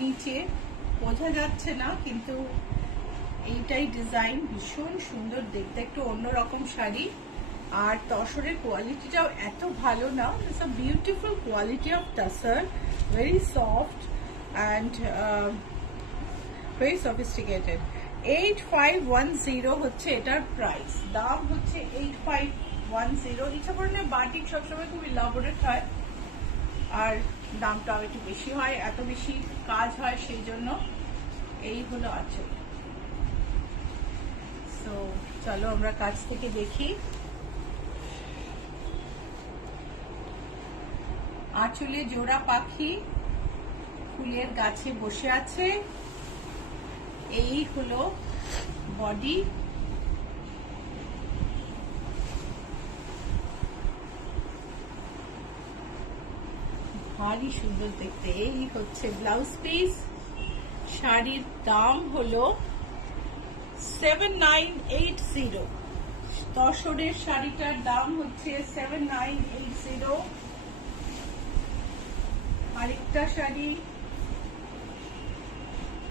নিচে বোঝা যাচ্ছে না কিন্তু এইটাই ডিজাইন, ভীষণ সুন্দর দেখতে, একটু অন্যরকম শাড়ি। আর তসরের কোয়ালিটিটাও এত ভালো না, it's a beautiful quality of tussar, very soft and very sophisticated. 8510 হচ্ছে এটার প্রাইস, দাম হচ্ছে 8510। 10। ইচ্ছা করলে বাটিক সবসময় খুব ইলাবোরেট হয় আর দামটাও একটু বেশি হয়, এত বেশি কাজ হয় সেই জন্য। এই হলো আঁচল। সো চলো আমরা কাছ থেকে দেখি। আঁচলে জোড়া পাখি ফুলের গাছে বসে আছে। এই হলো বডি। ভারী সুন্দর দেখতে। এই হচ্ছে ব্লাউজ পিস। শাড়ির দাম হলো 7980। তসরের শাড়িটার দাম হচ্ছে 7980। আরেকটা শাড়ি,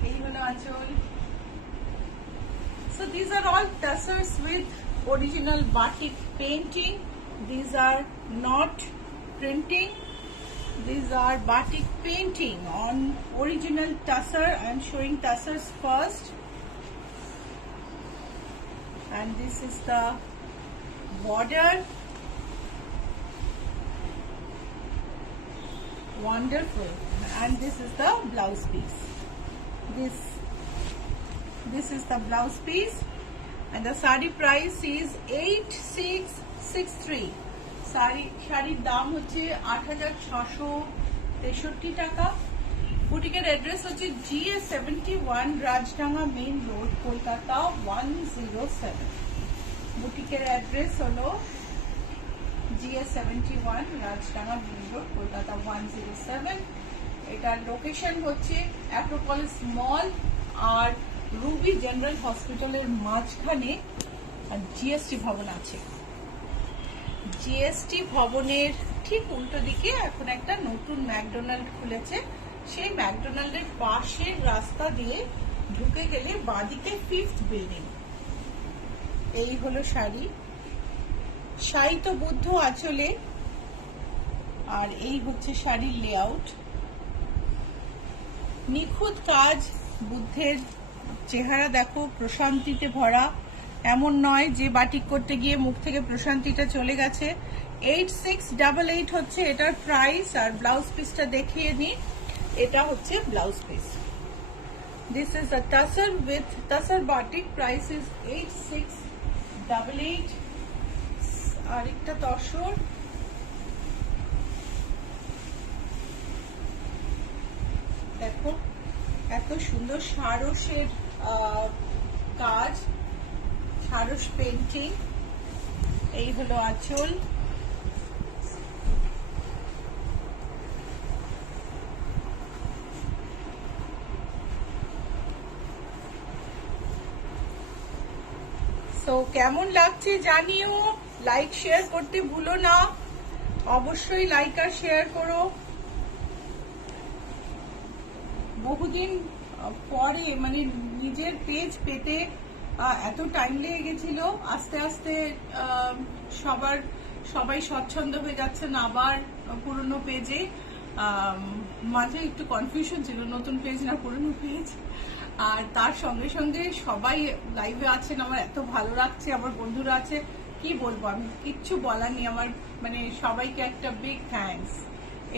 এই হলো আঁচল। So these are all tassels with original batik painting. These are not printing. These are batik painting on original tussar. I am showing tussars first. And this is the border. Wonderful. And this is the blouse piece. This is the blouse piece, and the sari price is 8663. শাড়ির দাম হচ্ছে 8663 টাকা। বুটিকের address হচ্ছে GS71 Rajdanga main road, Kolkata 107। বুটিকের address হলো GS71 Rajdanga main road, Kolkata 107। এটার location হচ্ছে Acropolis মল আর Ruby general হসপিটালের মাঝখানে জিএসটি ভবন আছে। জিএসটি ভবনের ঠিক উল্টো দিকে এখন একটা নতুন ম্যাকডোনাল্ড খুলেছে। সেই ম্যাকডোনাল্ডের পাশের রাস্তা দিয়ে ঢুকে গেলে বাঁদিকে 5th বিল্ডিং। এই হলো শাড়ি। শায়িত বুদ্ধ আঁচলে। আর এই হচ্ছে শাড়ির লেআউট। নিখুঁত কাজ। বুদ্ধের চেহারা দেখো, প্রশান্তিতে ভরা। এমন নয় যে বাটিক করতে গিয়ে মুখ থেকে প্রশান্তিটা চলে গেছে। 8688 হচ্ছে এটার প্রাইস। আর ব্লাউজ পিসটা দেখিয়ে নিই। এটা হচ্ছে blouse piece. This is a tussar with tussar batik. Price is 8688। আরেকটা তসর। দেখো এত সুন্দর সারসের কাজ, সারস পেন্টিং। এই হলো আঁচল। সো কেমন লাগছে জানিও। লাইক শেয়ার করতে ভুলো না। অবশ্যই লাইক আর শেয়ার করো। বহুদিন পরে মানে নিজের পেজ পেতে এত টাইম লেগে গেছিল। আস্তে আস্তে সবাই স্বচ্ছন্দ হয়ে যাচ্ছেন আবার পুরনো পেজে। মাঝে একটু কনফিউশন ছিল, নতুন পেজ না পুরনো পেজ। আর তার সঙ্গে সঙ্গে সবাই লাইভে আছেন, আমার এত ভালো লাগছে। আমার বন্ধুরা আছে, কি বলবো, আমি কিচ্ছু বলার নেই। আমার মানে সবাইকে একটা বিগ থ্যাঙ্কস।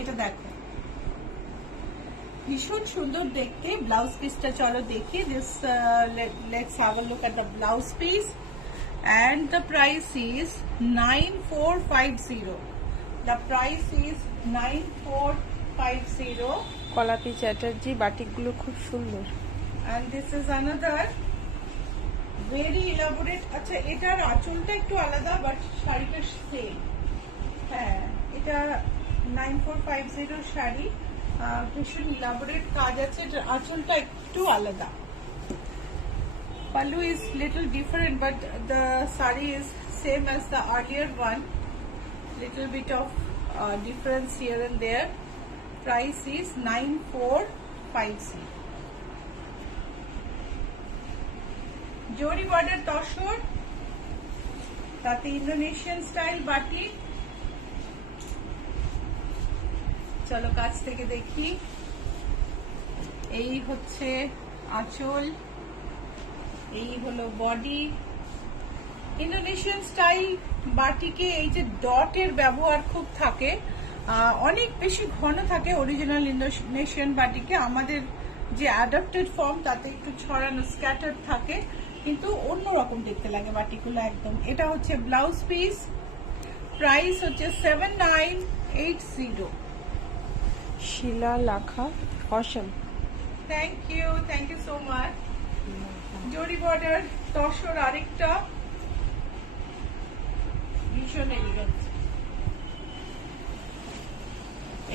এটা দেখো ভীষণ সুন্দর দেখতে। ব্লাউজ পিসটা চলো দেখি। This let's have a look at the blouse piece and the price is 9450. The price is 9450. Kalapi Chatterjee বাটিকগুলো খুব সুন্দর। And this is another very elaborate. আচ্ছা এটার আঁচলটা একটু আলাদা বাট শাড়িটা সেম। হ্যাঁ এটা 9450 শাড়ি। ভীষণ ইলাবোরেট কাজ আছে। আঁচলটা একটু আলাদা। Pallu is little different, but the sari is same as the earlier one. Little bit of difference here and there. Price is 9450. Jori border tussar, তাতে ইন্দোনেশিয়ান স্টাইল বাটি। চলো কাছ থেকে দেখি। এই হচ্ছে আঁচল, এই হলো বডি। ইন্দোনেশিয়ান স্টাইল বাটিকে এই যে ডটের ব্যবহার খুব থাকে, অনেক বেশি ঘন থাকে অরিজিনাল ইন্দোনেশিয়ান বাটিকে। আমাদের যে অ্যাডাপ্টেড ফর্ম তাতে একটু ছড়ানো স্ক্যাটার থাকে, কিন্তু অন্যরকম দেখতে লাগে বাটিগুলো একদম। এটা হচ্ছে ব্লাউজ পিস, প্রাইস হচ্ছে 7980। Shila Lakha awesome. Thank you so much. Zari border tussar আরেকটা ভীষণ এলিগেন্ট।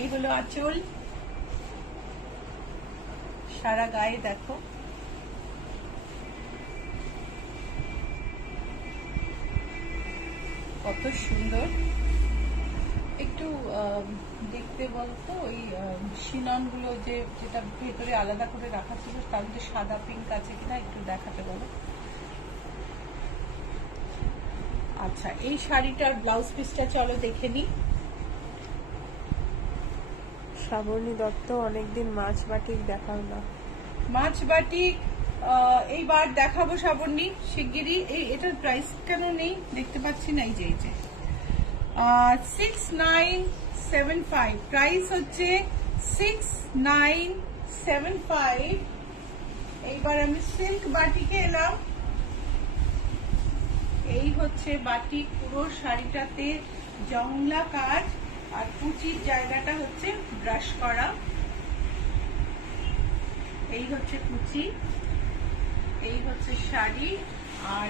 এইগুলো আঁচল, সারা গায়ে দেখো। কত সুন্দর। একটু দেখতে বলতো ওই শিনন গুলো যেটা ভেতরে আলাদা করে রাখা ছিল তার মধ্যে সাদা পিঙ্ক আছে কিনা একটু দেখাতে বলো। আচ্ছা, এই শাড়িটার ব্লাউজ পিসটা চলো দেখে নি। শ্রাবণী দত্ত, অনেকদিন মাছ বাটিক দেখাও না। মাছ বাটিক এইবার দেখাবো শ্রাবণী শিগগিরই। এটার প্রাইস কেন নেই দেখতে পাচ্ছি না। এই যে 6975, প্রাইস হচ্ছে 6975। এইবার আমি সিল্ক বাটিকে এলাম। এই হচ্ছে বাটিক, পুরো শাড়িটাতে জংলা কাজ, আর কুচির জায়গাটা হচ্ছে ব্রাশ করা। এই হচ্ছে কুচি, এই হচ্ছে শাড়ি, আর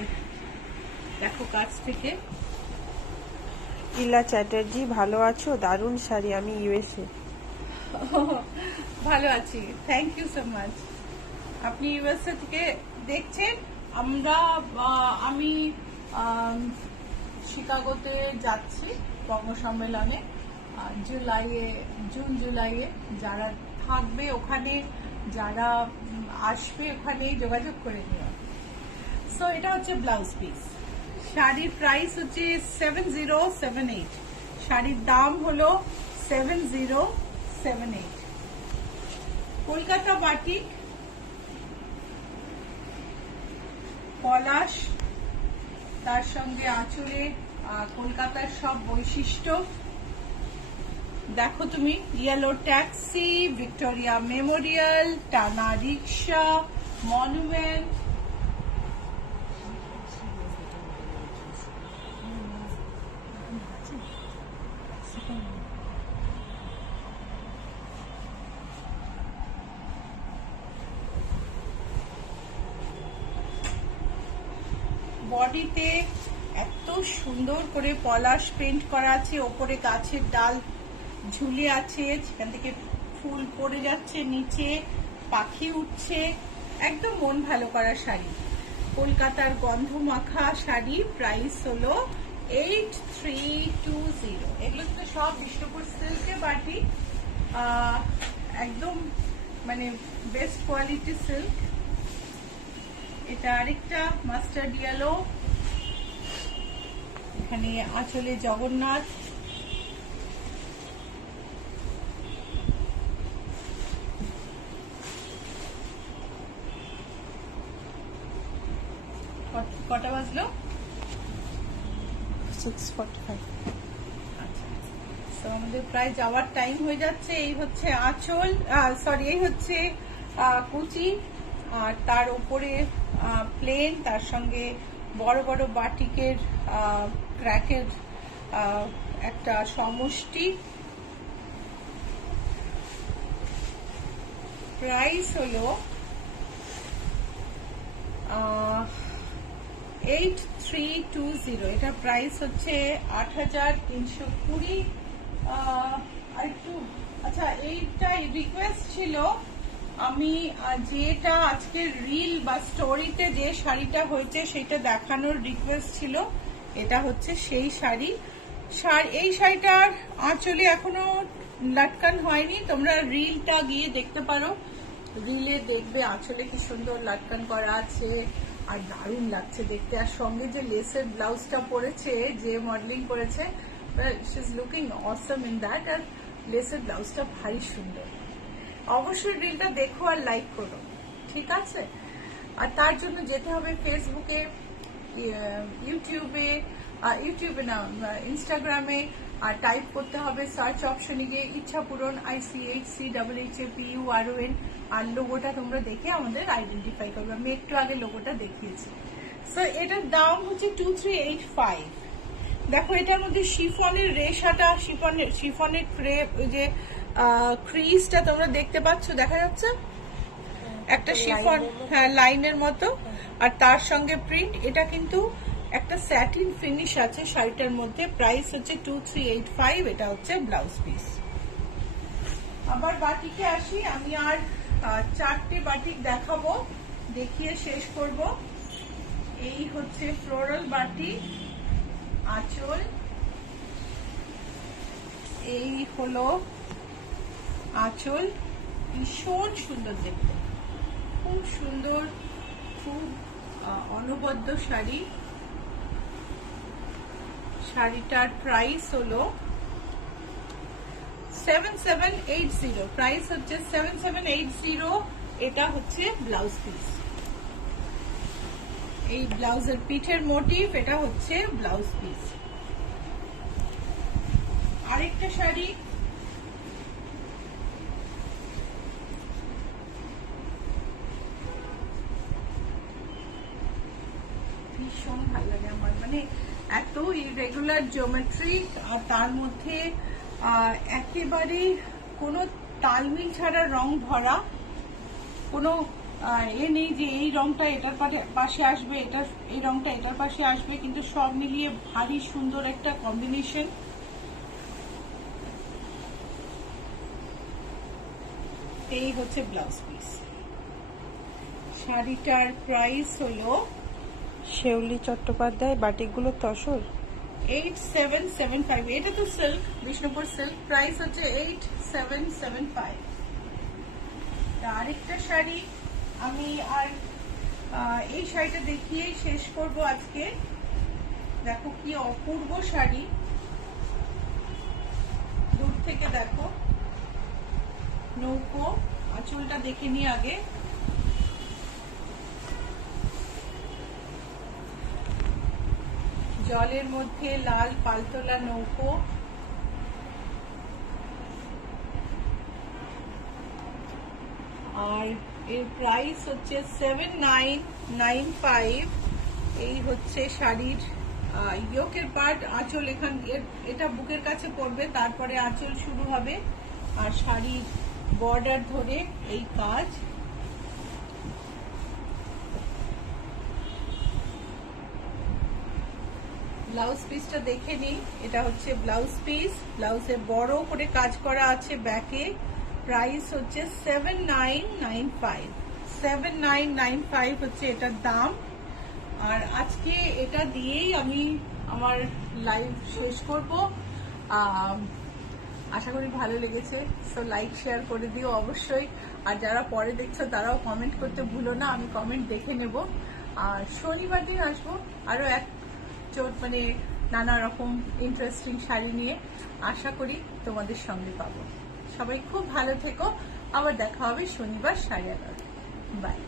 দেখো কাছ থেকে। ইলা চ্যাটার্জি, ভালো আছো? দারুণ শাড়ি, আমি ইউএসএ। ভালো আছি, থ্যাংক ইউ সো মাচ। আপনি ইউএসএ থেকে দেখছেন। আমি শিকাগোতে যাচ্ছি কর্মসম্মেলনে জুন জুলাইয়ে। যারা থাকবে ওখানে, যারা আসবে ওখানে যোগাযোগ করে নিও। সো এটা হচ্ছে ব্লাউজ পিস। শাড়ির প্রাইস হচ্ছে 7078, শাড়ির দাম হলো 7078। কলকাতা বাটিক, পলাশ, তার সঙ্গে আঁচলে কলকাতার সব বৈশিষ্ট্য দেখো তুমি। ইয়েলো ট্যাক্সি, ভিক্টোরিয়া মেমোরিয়াল, টানা রিক্সা, মনুমেন্ট, বডিতে এত সুন্দর করে পলাশ পেইন্ট করা আছে, ওপরে গাছের ডাল ঝুলে আছে, সেখান থেকে ফুল পড়ে যাচ্ছে, নিচে পাখি উঠছে, একদম মন ভালো করা শাড়ি। কলকাতার গন্ধ মাখা শাড়ি, প্রাইস হলো 8320। এগুলো তো সব বিষ্ণুপুর সিল্কে বাটি, একদম মানে বেস্ট কোয়ালিটি সিল্ক। এটা আরেকটা মাস্টার্ড ইয়েলো, এখানে আঁচলে জগন্নাথ, কটা বাজলো? 6:45। আচ্ছা, তো আমাদের প্রায় যাওয়ার টাইম হয়ে যাচ্ছে। এই হচ্ছে আঁচল, সরি এই হচ্ছে কুচি, আর তার উপরে প্লেন, তার সঙ্গে বড় বড় বাটিকের ক্র্যাকের একটা সমষ্টি। প্রাইস হলো 8320। এটা প্রাইস হচ্ছে 8320। আরেকটু আচ্ছা, এইটা রিকোয়েস্ট ছিল, আমি যেটা আজকে রিল বা স্টোরিতে যে শাড়িটা হয়েছে সেটা দেখানোর রিকোয়েস্ট ছিল। এটা হচ্ছে সেই শাড়ি। এই শাড়িটার আঁচলে এখনো লাটকান হয়নি, তোমরা রিলটা গিয়ে দেখতে পারো। রিলে দেখবে আঁচলে কি সুন্দর লাটকান করা আছে, আর দারুণ লাগছে দেখতে। আর সঙ্গে যে লেসের ব্লাউজটা পরেছে, যে মডেলিং করেছে, she is looking awesome in that. আর লেসের ব্লাউজটা ভারী সুন্দর। অবশ্যই রিলটা দেখো আর লাইক করো, ঠিক আছে? আর তার জন্য যেতে হবে ফেসবুকে, ইউটিউবে না, ইনস্টাগ্রামে টাইপ করতে হবে, সার্চ অপশনে গিয়ে ইচ্ছাপূরণ ICHCHHAPURON, আর লোগোটা তোমরা দেখে আমাদের আইডেন্টিফাই করবে। আমি একটু আগে লোগোটা দেখিয়েছি। সো এটার দাম হচ্ছে 2385। দেখো এটার মধ্যে শিফনের রেশাটা, শিফনের যে ক্রিজটা তোমরা দেখতে পাচ্ছ, দেখা যাচ্ছে একটা শিফন, হ্যাঁ লাইনের মতো, আর তার সঙ্গে প্রিন্ট। এটা কিন্তু একটা স্যাটিন ফিনিশ আছে শাড়িটার মধ্যে। প্রাইস হচ্ছে 2385। এটা হচ্ছে ব্লাউজ পিস। আবার বাটিকে আসি, আমি আর 4টে বাটিক দেখাবো, দেখিয়ে শেষ করব। এই হচ্ছে ফ্লোরাল বাটি, আঁচল, এই হলো আঁচল, ভীষণ সুন্দর দেখতে, খুব সুন্দর, খুব অনবদ্য শাড়ি। শাড়িটার প্রাইস হলো 7780। প্রাইস হচ্ছে 7780। এটা হচ্ছে ব্লাউজ পিস। এই ব্লাউজের পিঠের মোটিভ, এটা হচ্ছে ব্লাউজ পিস। আরেকটা শাড়ি, ভীষণ ভালো লাগে আমার, মানে এত ইরেগুলার জিওমেট্রি, আর তার মধ্যে একেবারে কোনো তালমিল ছাড়া রং ভরা, কোনো নেই যে এই রংটা এটার পাশে আসবে, এই রংটা এটার পাশে আসবে, কিন্তু সব মিলিয়ে ভারী সুন্দর একটা কম্বিনেশন। এই হচ্ছে ব্লাউজ পিস। শাড়িটার প্রাইস হলো, শেউলি চট্টোপাধ্যায় বাটিকগুলো তসর, 8775। এটা তো সিল্ক, বিষ্ণুপুর সিল্ক। প্রাইস হচ্ছে 8775। আরেকটা শাড়ি, আমি আর এই শাড়িটা দেখিয়েই শেষ করব আজকে। দেখো কি অপূর্ব শাড়ি, দূর থেকে দেখো, নৌকো। আঁচলটা দেখে নি আগে। জলের মধ্যে লাল পালতোলা নৌকো, আর এর প্রাইস হচ্ছে 7995। এই হচ্ছে শাড়ির ইয়োকের পার্ট। আঁচল এখান, এটা বুকের কাছে পড়বে, তারপরে আঁচল শুরু হবে, আর শাড়ির বর্ডার ধরে এই কাজ। ব্লাউজ পিসটা দেখে নিই। এটা হচ্ছে ব্লাউজ পিস। ব্লাউজে বড় করে কাজ করা আছে ব্যাকে। প্রাইস হচ্ছে 7995। 7995 হচ্ছে এটার দাম। আর আজকে এটা দিয়েই আমি আমার লাইভ শেষ করব। আশা করি ভালো লেগেছে। সো লাইক শেয়ার করে দিও অবশ্যই। আর যারা পরে দেখছো তারাও কমেন্ট করতে ভুলো না, আমি কমেন্ট দেখে নেব। আর শনিবার দিন আসবো আরো মানে নানা রকম ইন্টারেস্টিং শাড়ি নিয়ে। আশা করি তোমাদের সঙ্গে পাবো। সবাই খুব ভালো থেকো। আবার দেখা হবে শনিবার 11:30। বাই।